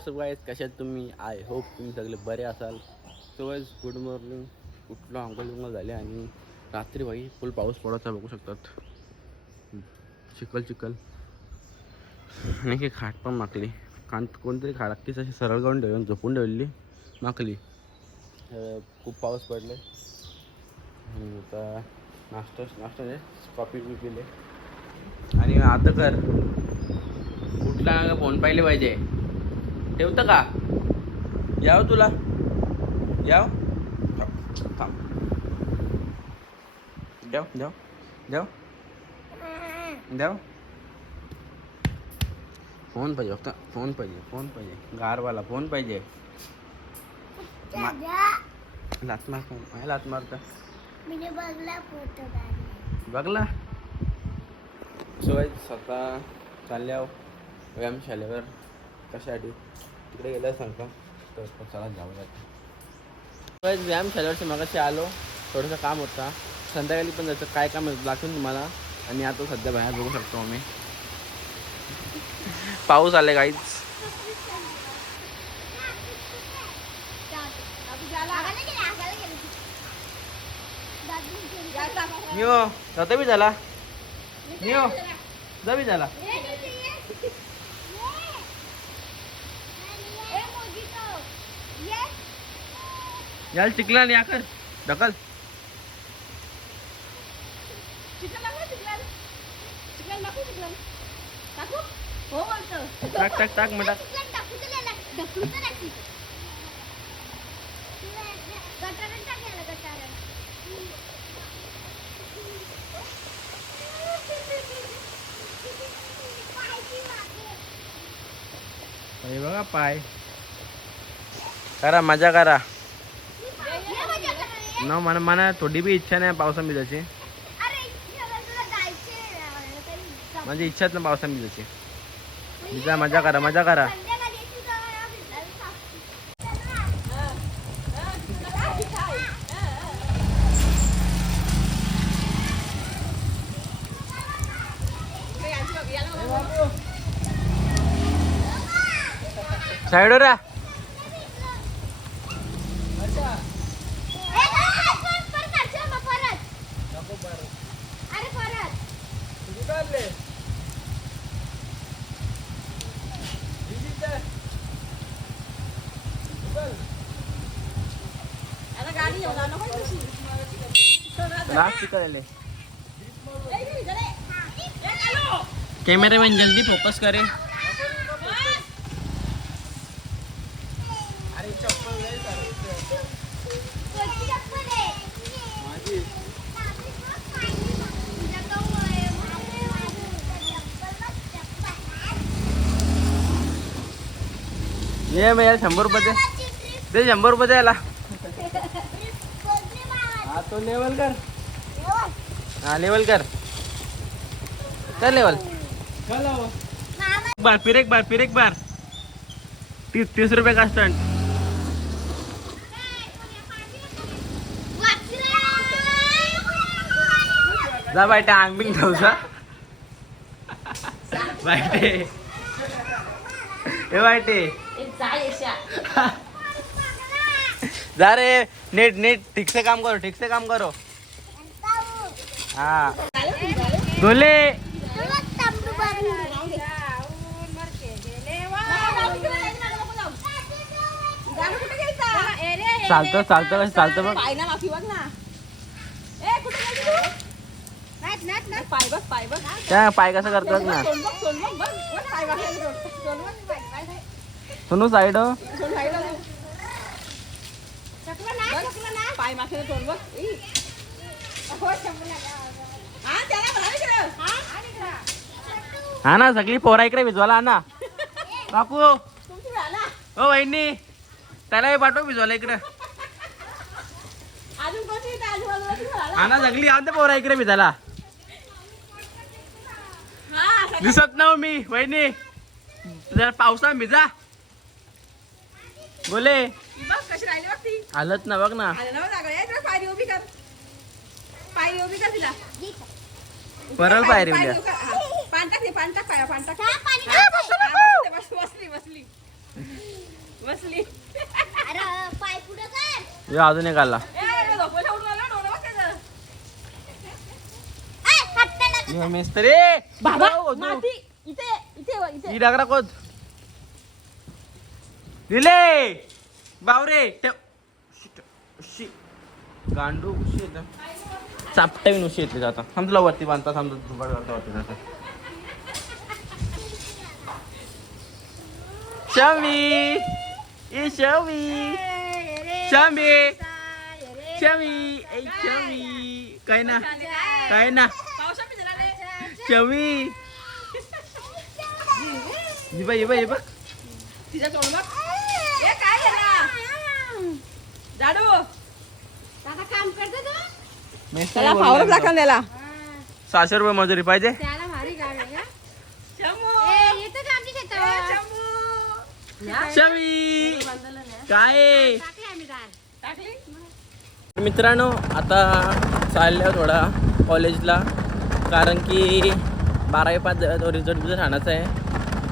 WhatsApp guys कशात तुम्ही? I hope तुम्ही सगळे बरे असाल. सो वाईज गुड मॉर्निंग कुठलं अंगल बिंगोळ झाले आणि रात्री भाई फुल पाऊस पडत बघू शकतात. चिखल चिखल. आणि की खाट पण माकली. कान कोणतरी खाडकीच अशी सरळ करून ठेवून झोपून ठेवलेली माकली. खूप पाऊस पडले. आणि आता नाश्ता नाश्ता नाही कॉफी बी पिले आणि आता कर. कुठला फोन पाहिले पाहिजे? ठेवतं का? याव तुला. याव. थांब द्याव द्याव द्याव. द्याव. फोन पाहिजे फक्त फोन पाहिजे फोन पाहिजे. गारवाला फोन पाहिजे. लात मार काय लात मारता. बघला शिवाय स्वतः चालल्या व्यायामशाळेवर कशासाठी? तिकडे गेलं सांगता. तर चला जाऊ शिवाय व्यायामशाळेवरती मगाशी आलो. थोडंसं काम होता. संध्याकाळी पण जायचं. काय काम आहे दाखवून तुम्हाला. आणि आता सध्या बाहेर बघू शकतो आम्ही. पाऊस आले काहीच नियो जाता बी झाला. नियो जा बी झाला. याल चिकला या कर ढकल टाक टाक टाक मग टाक हे बघा पाय करा मजा करा न मला मला थोडी बी इच्छा नाही पावसा भिजायची माझी इच्छाच ना पावसा भिजायची भिजा मजा करा मजा करा. साईडवर या. लास्ट कॅमेरामॅन जल्दी फोकस करे। ये मग यार शंभर रुपये दे। दे शंभर रुपये द्यायला हा तो लेवल कर. हा लेवल कर. कर लेवल बार फिर एक बार फिर एक बार. तीस तीस रुपये का स्टंट जा बायटे अंग बिंग ठेवसा बायटे. हे बायटे जा रे नेट नेट. ठीक से काम करो ठीक से काम करो. हाँ. गोले चालतं चालतं कसं चालतं बघ. पाय ना माफी बघ ना. ए कुठे गेली तू? पाय बघ पाय बघ. त्या पाय कसं करतात ना. सोन. सुनू साईड हो. सोन साईडला बघ. बघ, पाय मागे सोन बघ. ई. हा. हा? ना सगळी पोरा इकडे भिजवाला हा ना. काकू. आला. हो वहिनी. त्याला पाठव भिजवाला इकडे. हा ना सगळी आणते पोरा इकडे भिजाला हा सगळं- दिसत ना मी वहिनी. जरा पावसा भिजा. बोले. बघ कशी राहिली बघ ती. आलत ना बघ ना. आलं ना बघ जागा. ए, जरा पायरी उभी कर. पायरी उभी कर तिला. परल पायरी उद्या उभी कर. हा. पान टाक रे, पान टाक पाया पान टाक. पाणी हा, हा, बसली, बसली बसली. बसली. अरे पाय पुढे कर. यो अजून एक आला. ए, अरे, झोपेला बघ त्याचं. मिस्त्री. बाबा माती इथे इथे इथे. ही डागरा कोत दिले बावरे ठेव. शिट, शी. गांडू उशी येतं चापटावीन उशी येते जाता. समजला वरती बांधता समजा झुबाड करता वरती जाता. शमी! ए शमी! शमी! शमी! ए शमी! काय ना? काय ना? शमी! ये बघ ये बघ ये बघ. तिच्या तोंड बघ ए काय झालं जाडू दादा काम करतो तू? मेस्त्री त्याला. टाकून द्याला सहाशे रुपये मजुरी पाहिजे. त्याला भारी काम आहे का शंभू. ए येतो का आमच्या शेतावर शंभू. शमी. काय? टाकले आम्ही दार टाकली? मित्रांनो आता चाललो थोडा कॉलेजला कारण की बारावी पाच तो रिझल्ट बिझल्ट आणायचा आहे.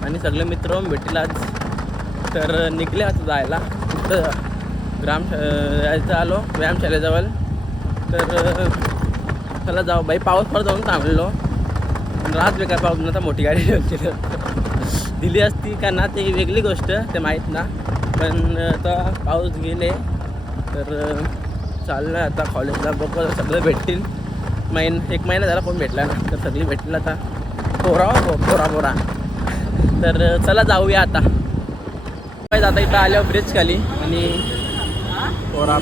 आणि सगळे मित्र भेटतील आज तर निघले आता जायला. तिथं ग्राम यायचं आलो व्यायामशाळेजवळ. तर चला जाऊ. बाई पाऊस पडत जाऊन थांबलेलो. रात बेकार पाऊस नव्हता मोठी गाडी घेऊन दिली असती का ना ते वेगळी गोष्ट ते माहीत ना. पण आता पाऊस गेले. तर चाललं आता कॉलेजला बघू सगळं भेटतील. महिन एक महिना झाला कोण भेटला ना तर सगळी भेटतील आता. पोरा हो, पोरा पोरा. तर चला जाऊया आता. जाता इथं आल्यावर ब्रिज खाली. आणि पोरा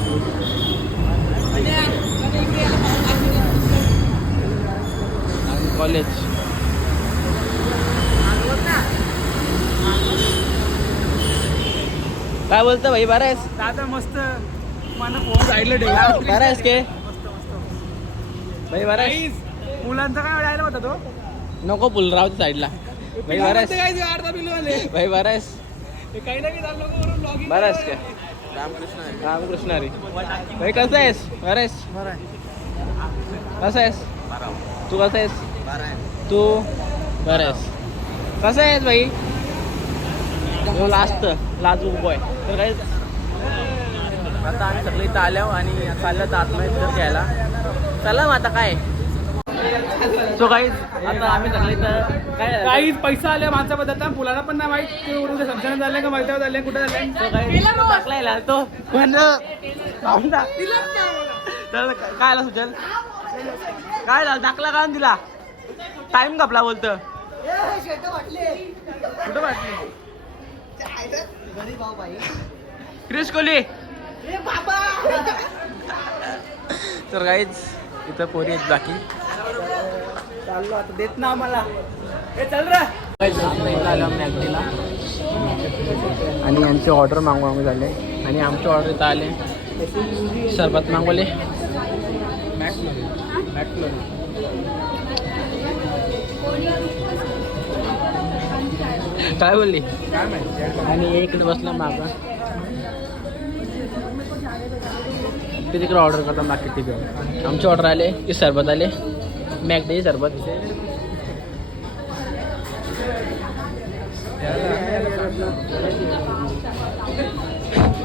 कॉलेज. काय बोलतो भाई बरं आहेस? दादा मस्त. मला फोन जायला बरं आहेस के? भाई बरं आहेस? मुलांचा काय जायला होता तो? नको पुल राहू दे साईडला. भाई बरं आहेस? भाई बरं आहेस? काही ना काही चाललो करून ब्लॉगिंग बरं आहेस का? रामकृष्ण रामकृष्ण हरी. भाई कसं आहेस? बरं आहेस? कसं आहेस? तू कसं आहेस? तू? बरं आहेस. कसं आहेस भाई? तो लास्ट लाजू बॉय तर काही आता आम्ही सगळे इथं आल्यावर आणि चाललं तर फिरत घ्यायला चला मग आता काय? सो काही आता आम्ही सगळे काय काही पैसा आले माणसा बद्दल मुलाला पण नाही माहीत ते उडून संशय झाले का माहिती झाले कुठे झाले तो काही टाकलाय तो. पण. तर काय आला सुचल काय झालं? दाखला का दिला? टाइम कपला बोलतो. कुठं वाटली? क्रिश कोहली. तर काहीच इथं पोरी आहेत बाकी. चाललो आता देत ना आम्हाला. हे चल रे. आणि यांची ऑर्डर मागू मागू झाले. आणि आमची ऑर्डर इथं आले. सरबत मागवले. काय बोलली? आणि इकडे बसला मागा. ते तिकडे ऑर्डर करतात बाकी तिकडे आमची ऑर्डर आले की सरबत आले. मॅगडे सरबत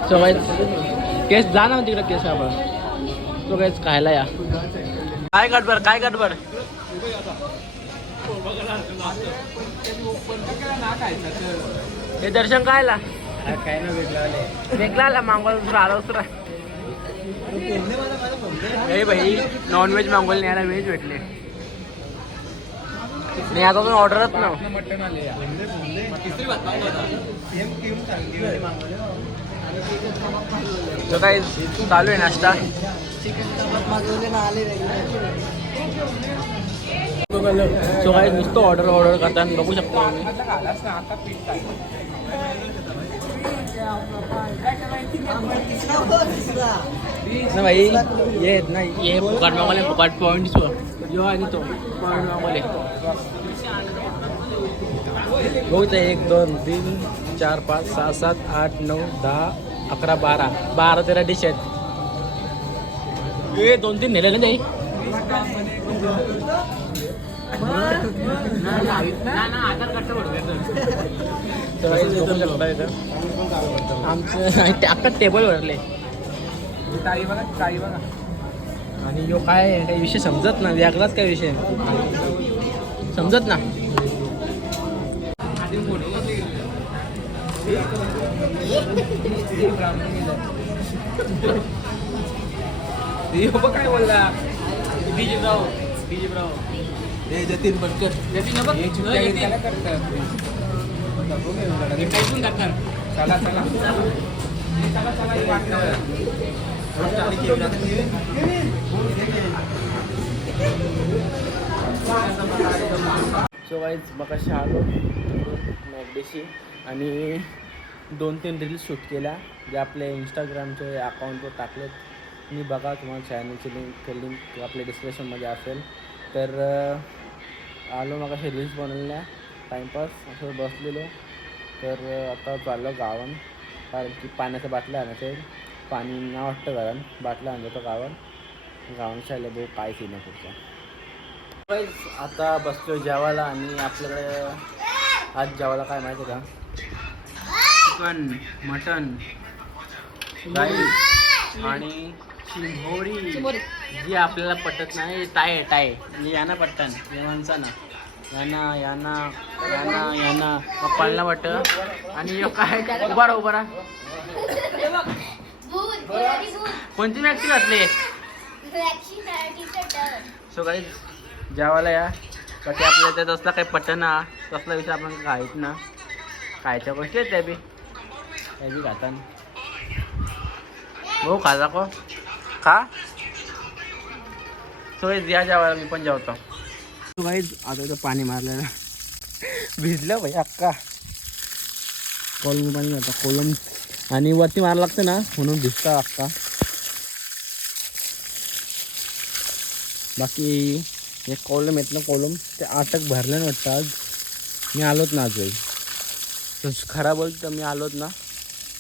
सो केस जा ना तिकडे केस आपण. तो काहीच खायला या. काय गडबड काय गडबड? हे दर्शन काय काय ना वेगळा आला मागवला दुसरा आला दुसरा. हे भाई नॉनव्हेज मागवले याला व्हेज भेटले. मी आता अजून ऑर्डरच ना. तो काय चालू आहे नाश्ता? सो काय नुसतं ऑर्डर ऑर्डर करताना बघू शकतो आम्ही ना भाई ये आहेत ना ये फुकाट मागवले फुकाट पॉईंट जो आणि तो पॉईंट मागवले ते एक दोन तीन चार पाच सहा सात आठ नऊ दहा अकरा बारा. बारा तेरा डिश आहेत. ए दोन तीन नेले ना नाही आमचं टेबल भरले बघा बघा. आणि यो काय आहे, काही विषय समजत ना वेगळाच काय विषय समजत ना यो बघ काय बोलला. जतीन बनकर त्याला करतात चला चला. चला चला सो वाईज मगाशी आलो मॅगडेशी आणि दोन तीन रील्स शूट केल्या. जे आपल्या इंस्टाग्रामचे अकाउंटवर टाकलेत. मी बघा तुम्हाला चॅनलची लिंक लिंक आपल्या डिस्क्रिप्शनमध्ये असेल. तर आलो मग असे रील्स बनवल्या टाईमपास असं बसलेलो. तर आता चाललो गावन कारण की पाण्याच्या बाटल्या आणायचं पाणी ना वाटतं कारण. बाटल्या आणलं तर गावन गावन शाळेला भाऊ काय सीन आहे पुढचा आता बसलो जेवायला आणि आपल्याकडे आज जेवायला काय माहिती का? चिकन मटन राईस आणि चिंभोरी जी आपल्याला पटत नाही टाय टाय म्हणजे यांना पटन या माणसांना यांना यांना यांना यांना. पप्पांना वाटत आणि काय उभा राहा उभा राहा. कोणती व्यक्ती घातली? सो काही जेवायला या. का ते आपल्याला त्यात असला काही पटना तसला विषय आपण खायच ना. खायच्या गोष्टी आहेत त्या बी. त्या बी खातान. भाऊ खा को. खा. सोयच या जेवायला मी पण जेवतो. भाई आता पाणी मारलं भिजलं भाई अक्का. कोलम पाणी आता कोलम आणि वरती मारायला लागतं ना म्हणून भिजता अक्का. बाकी हे कोलम येत ना कोलम ते आटक भरले ना वाटतं आज. मी आलोच ना आज भाई तर खरा बोल तर मी आलोच ना.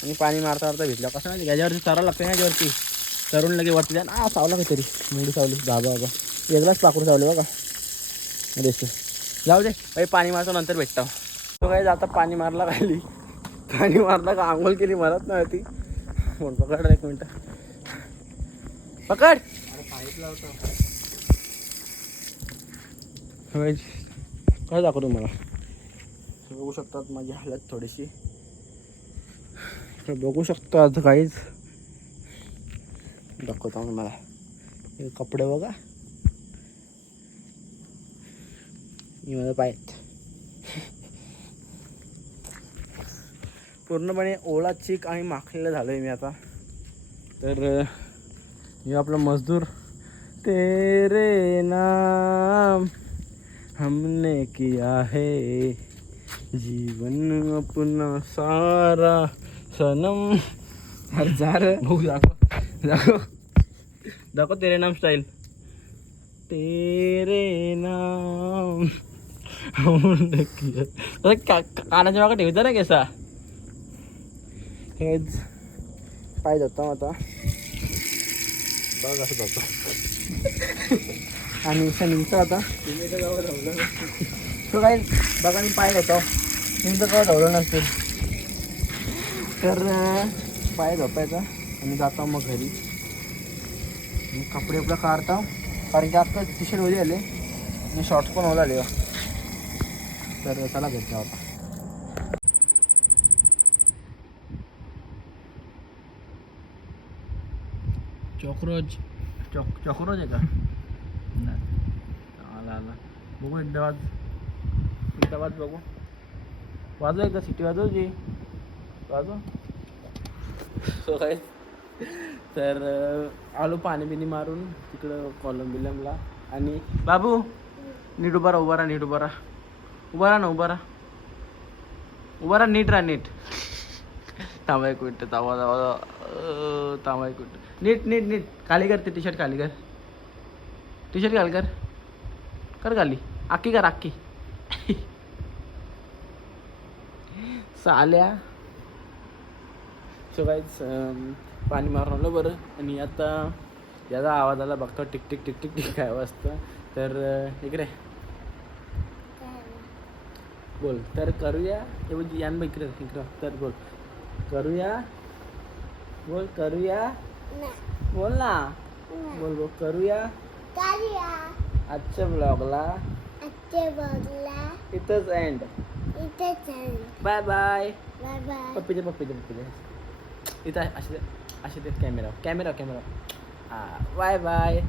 आणि पाणी मारता मारता भेटलं. कसं नाही याच्यावरती चरावं लागतं ना याच्यावरती तरुण लगे वरती जा ना सावला काहीतरी. मुडी सावली. दाबा बाबा. वेगळाच पाकरू सावले बघा. रेस्ट जाऊ दे काही पाणी मारतो नंतर भेटतो. तो काही जाता पाणी मारला खाली पाणी मारला का आंघोळ केली मरत नाही ती म्हणून पकड एक मिनटं. पकड. लावतो. काय दाखवतो मला बघू शकतात माझी हालत थोडीशी. तर बघू शकतात काहीच दाखवतो मी मला हे कपडे बघा. मी माझे पाय आहेत. पूर्णपणे ओला चीक आणि माखलेलं झालो आहे मी आता. तर हे आपला मजदूर. तेरे नाम. हमने किया है। जीवन अपना सारा। सनम। अरे जा रे। भाऊ दाखव दाखव दाखव तेरे नाम स्टाईल तेरे नाम। हमने किया। अरे का कानाच्या मागं ठेवता ना कसा? हेच पाय जातो आता। बघ असं जातो आणि शनीचं आता. तो काय बघा मी पाय घेतो मी तर काय धावलं नसतील. तर पाय झोपायचा आणि जातो मग घरी. कपडे आपलं काढतो. कारण की आता टी शर्ट आले. आणि शॉर्ट्स पण ओला आले तर चला घेतला होता चॉकरोज चॉक चॉकरोज आहे का? बघू एकदा वाज एकदा वाज बघू. वाजव एकदा सिटी वाजवची वाजव. सो काय तर आलो पाणी बिनी मारून तिकडं कॉलम बिलमला आणि बाबू नीट उभा राहा उभा राहा नीट उभा राहा. उभा राहा ना उभा राहा. उभा राहा नीट राहा नीट. थांबा एक मिनिट थांबा थांबा अं, थांबा एक नीट नीट नीट. खाली कर ते टी शर्ट खाली कर. टी शर्ट खाली कर. कर खाली. आखी कर आखी साल्या. सो काहीच पाणी मारून आलं बरं. आणि आता याचा आवाज आला बघतो tick tick tick tick tick काय वाजतं. तर इकडे. बोल. तर करूया हे यान बघ इकडे इकडं. तर बोल. करूया. बोल करूया. बोल ना. बोल बोल. करूया. आजच्या ब्लॉगला इथंच एंड बाय बाय पप्पी दे पप्पी दे पप्पी दे. इथं असे असे ते कॅमेरा कॅमेरा कॅमेरा हां बाय बाय